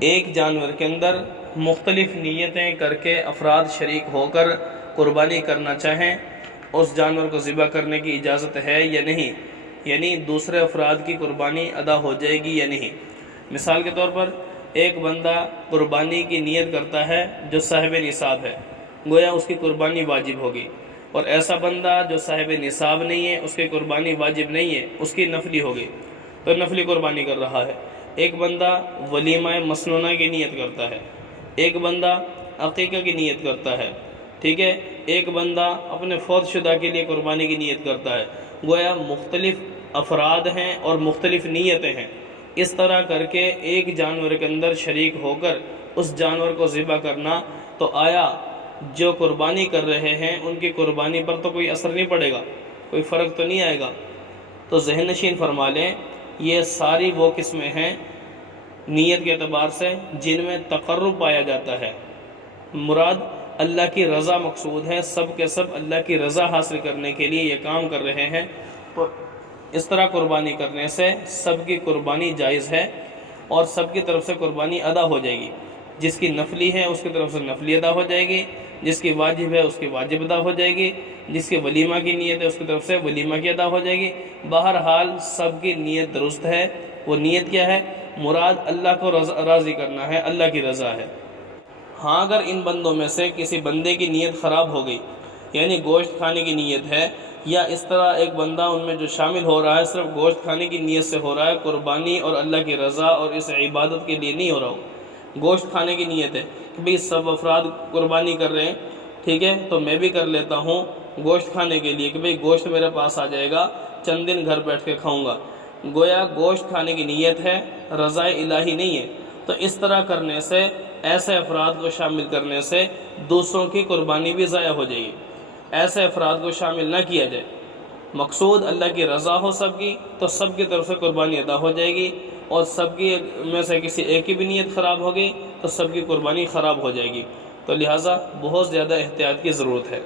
ایک جانور کے اندر مختلف نیتیں کر کے افراد شریک ہو کر قربانی کرنا چاہیں، اس جانور کو ذبح کرنے کی اجازت ہے یا نہیں، یعنی دوسرے افراد کی قربانی ادا ہو جائے گی یا نہیں۔ مثال کے طور پر ایک بندہ قربانی کی نیت کرتا ہے جو صاحب نصاب ہے، گویا اس کی قربانی واجب ہوگی، اور ایسا بندہ جو صاحب نصاب نہیں ہے، اس کی قربانی واجب نہیں ہے، اس کی نفلی ہوگی، تو نفلی قربانی کر رہا ہے۔ ایک بندہ ولیمہ مسنونہ کی نیت کرتا ہے، ایک بندہ عقیقہ کی نیت کرتا ہے، ٹھیک ہے، ایک بندہ اپنے فوت شدہ کے لیے قربانی کی نیت کرتا ہے، گویا مختلف افراد ہیں اور مختلف نیتیں ہیں۔ اس طرح کر کے ایک جانور کے اندر شریک ہو کر اس جانور کو ذبح کرنا، تو آیا جو قربانی کر رہے ہیں ان کی قربانی پر تو کوئی اثر نہیں پڑے گا، کوئی فرق تو نہیں آئے گا؟ تو ذہن نشین فرما لیں، یہ ساری وہ قسمیں ہیں نیت کے اعتبار سے جن میں تقرب پایا جاتا ہے، مراد اللہ کی رضا مقصود ہے، سب کے سب اللہ کی رضا حاصل کرنے کے لیے یہ کام کر رہے ہیں، تو اس طرح قربانی کرنے سے سب کی قربانی جائز ہے اور سب کی طرف سے قربانی ادا ہو جائے گی۔ جس کی نفلی ہے اس کی طرف سے نفلی ادا ہو جائے گی، جس کی واجب ہے اس کی واجب ادا ہو جائے گی، جس کی ولیمہ کی نیت ہے اس کی طرف سے ولیمہ کی ادا ہو جائے گی۔ بہرحال سب کی نیت درست ہے۔ وہ نیت کیا ہے؟ مراد اللہ کو راضی کرنا ہے، اللہ کی رضا ہے۔ ہاں اگر ان بندوں میں سے کسی بندے کی نیت خراب ہو گئی، یعنی گوشت کھانے کی نیت ہے، یا اس طرح ایک بندہ ان میں جو شامل ہو رہا ہے صرف گوشت کھانے کی نیت سے ہو رہا ہے، قربانی اور اللہ کی رضا اور اس عبادت کے لیے نہیں ہو رہا ہو، گوشت کھانے کی نیت ہے کہ بھئی سب افراد قربانی کر رہے ہیں، ٹھیک ہے، تو میں بھی کر لیتا ہوں گوشت کھانے کے لیے کہ بھئی گوشت میرے پاس آ جائے گا، چند دن گھر بیٹھ کے کھاؤں گا، گویا گوشت کھانے کی نیت ہے، رضا الہی نہیں ہے۔ تو اس طرح کرنے سے، ایسے افراد کو شامل کرنے سے دوسروں کی قربانی بھی ضائع ہو جائے گی۔ ایسے افراد کو شامل نہ کیا جائے، مقصود اللہ کی رضا ہو سب کی، تو سب کی طرف سے قربانی ادا ہو جائے گی، اور سب کی میں سے کسی ایک کی بھی نیت خراب ہو گئی تو سب کی قربانی خراب ہو جائے گی۔ تو لہٰذا بہت زیادہ احتیاط کی ضرورت ہے۔